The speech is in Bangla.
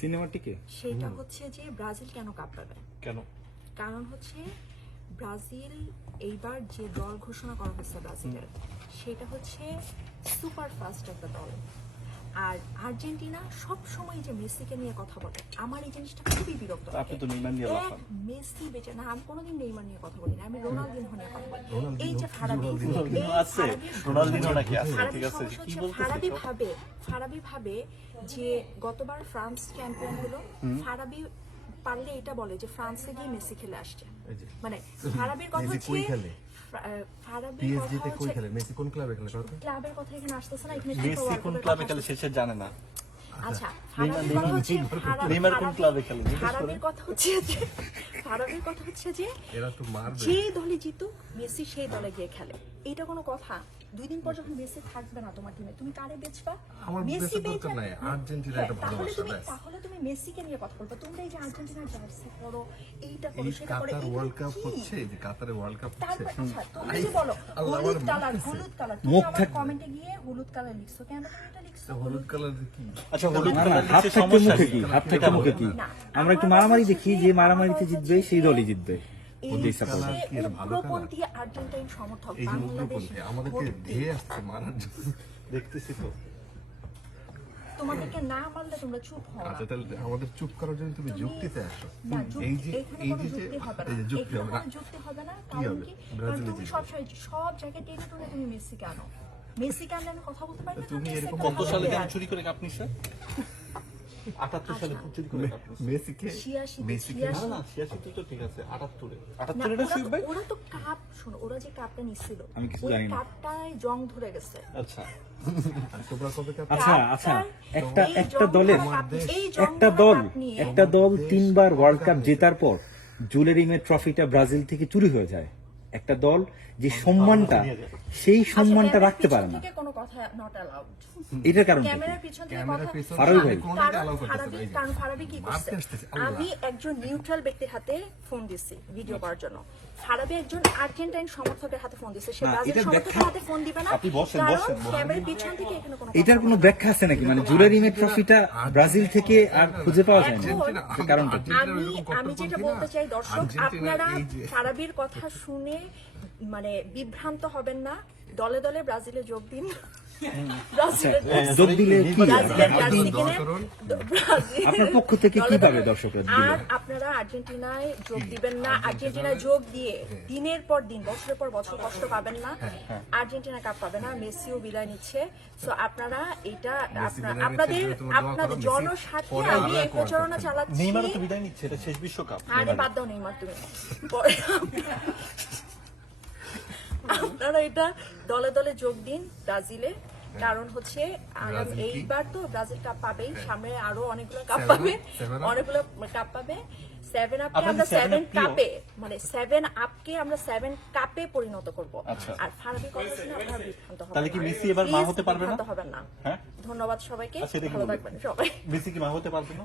সিনেমাটিকে সেটা হচ্ছে যে ব্রাজিল কেন কাপ পাবে। কেন? কারণ হচ্ছে ব্রাজিল এইবার যে দল ঘোষণা করা হয়েছে ব্রাজিলের, সেটা হচ্ছে সুপার ফাস্ট একটা দল। আর আর্জেন্টিনা সব সময় যে মেসিকে নিয়ে কথা বলে, আমার এই জিনিসটা খুবই বিরক্ত লাগে। আপনি তো নেইমার নিয়ে লাফান। মেসি বেঁচে না, আমি কোনোদিন নেইমার নিয়ে কথা বলি না, আমি রোনালদিনহো নিয়ে কথা বলি। এই যে আছে রোনালদিনহো নাকি আছে, ঠিক আছে, কি বলতেছে? ফারাবি ভাবে যে গতবার ফ্রান্স চ্যাম্পিয়ন হলো, ফারাবি পারলে এটা বলে যে ফ্রান্সে গিয়ে মেসি খেলে আসছে। মানে ফারাবির কথা হচ্ছে ক্লাবের কথা এখানে আসতেছে না, এখানে মেসি কোন ক্লাবে খেলে সে জানে না। আচ্ছা, ফারাবির কথা হচ্ছে যে যে দলে জিতুক মেসি সেই দলে গিয়ে খেলে। এটা কোনো কথা? 2 দিন পর যখন মেসি থাকবে না তোমার টিমে, তুমি কারে বেচবা? মেসি বেচা নাই, আর্জেন্টিনা এটা ভালোবাসা। তাহলে তুমি মেসিকে নিয়ে কথা বলবা। তোমরা এই যে আর্জেন্টিনার জার্সি পরো, এইটা করো, সেটা করো, কাতার ওয়ার্ল্ড কাপ হচ্ছে, এই যে কাতারে ওয়ার্ল্ড কাপ হচ্ছে। আচ্ছা, তুমি যে বলো হলুদ কালার, তুমি আমার কমেন্টে গিয়ে হলুদ কালার লিখছো কেন? তুমি এটা লিখছো হলুদ কালার কি? আচ্ছা, হলুদ কালার হাত থাকতে মুখে কি? হাত থাকতে মুখে কি? আমরা একটু মারামারি দেখি, যে মারামারিতে জিতবে সেই দলই জিতবে। উগ্রপন্থী আর্জেন্টাইন সমর্থক এই যে উগ্রপন্থী আমাদেরকে ধেয়ে আসছে মারার জন্য, দেখতেছি তো। তোমাদেরকে না মারলে তোমরা চুপ হও। আচ্ছা, তাহলে আমাদের চুপ করার জন্য তুমি যুক্তিতে আসো। না, এই যে এই যে যুক্তি হবে না, যুক্তি হবে না। কারণ কি? কারণ তুমি সব জায়গায় টেনে টুনে তুমি মেসিকে আনো। মেসিকে আনলে আমি কথা বলতে পারি না। তুমি এরকম কত সালে কেন চুরি করে কাপ নিছে? 78 সালে চুরি করে কাপ নিছে। মেসিকে 86 না না, 86 তো ঠিক আছে, 78 এটা শুনবে। ওরা তো কাপ, শোনো, ওরা যে কাপটা নিছিল, আমি কিছু ওই জানি না। কাপটায় জং ধরে গেছে। আচ্ছা, তোমরা কবে কাপ? আচ্ছা, একটা দল 3বার ওয়ার্ল্ড কাপ জেতার পর জুলেরিমের ট্রফিটা ব্রাজিল থেকে চুরি হয়ে যায়। একটা দল যে সম্মানটা, সেই সম্মানটা রাখতে পারে না। কোনো কথা নট অ্যালাউড। এটার কারণ কি? ক্যামেরার পিছন থেকে কথা ফারাবি ভাই, কারণ ফারাবি কি করছে? আমি একজন নিউট্রাল ব্যক্তির হাতে ফোন দিছি ভিডিও করার জন্য। ফারাবি একজন আর্জেন্টাইন সমর্থকের হাতে ফোন দিছে। সে ব্রাজিল সমর্থকের হাতে ফোন দিবে না। আপনি বসেন। ক্যামেরার পিছন থেকে এখানে কোনো এটার কোনো ব্যাখ্যা আছে নাকি? মানে জুলেরিমের ট্রফিটা ব্রাজিল থেকে আর খুঁজে পাওয়া যায় না, কারণটা কি? আমি যেটা বলতে চাই, দর্শক আপনারা ফারাবির কথা শুনে মানে বিভ্রান্ত হবেন না। দলে দলে ব্রাজিলে যোগ দিন। যোগ দিলে কি ব্রাজিলের জার্সি কিনে আপনার পক্ষ থেকে কি পাবে দর্শকরা? আর আপনারা আর্জেন্টিনায় যোগ দিবেন না। আর্জেন্টিনায় যোগ দিয়ে দিনের পর দিন, বছরের পর বছর কষ্ট পাবেন না। আর্জেন্টিনা কাপ পাবে না, মেসিও বিদায় নিচ্ছে। সো আপনারা এটা আপনাদের জনস্বার্থে আমি এই প্রচারণা চালাচ্ছি। নেইমার তো বিদায় নিচ্ছে, এটা শেষ বিশ্বকাপ। আরে বাদ দাও নেইমার, তুমি আপনারা এটা দলে দলে যোগ দিন ব্রাজিলে। কারণ হচ্ছে এইবার তো ব্রাজিল কাপ পাবেই, সামনে আরো অনেকগুলো কাপ পাবে, 7 আপকে আমরা 7 কাপে, মানে 7 আপকে আমরা 7 কাপে পরিণত করব। আর ফারাবি কথা শুনে আপনারা বিভ্রান্ত হবেন। তাহলে কি মেসি এবার মা হতে পারবে না? হবেন না। হ্যাঁ, ধন্যবাদ সবাইকে, আচ্ছা, ভালো থাকবেন সবাই। মেসি কি মা হতে পারবে না?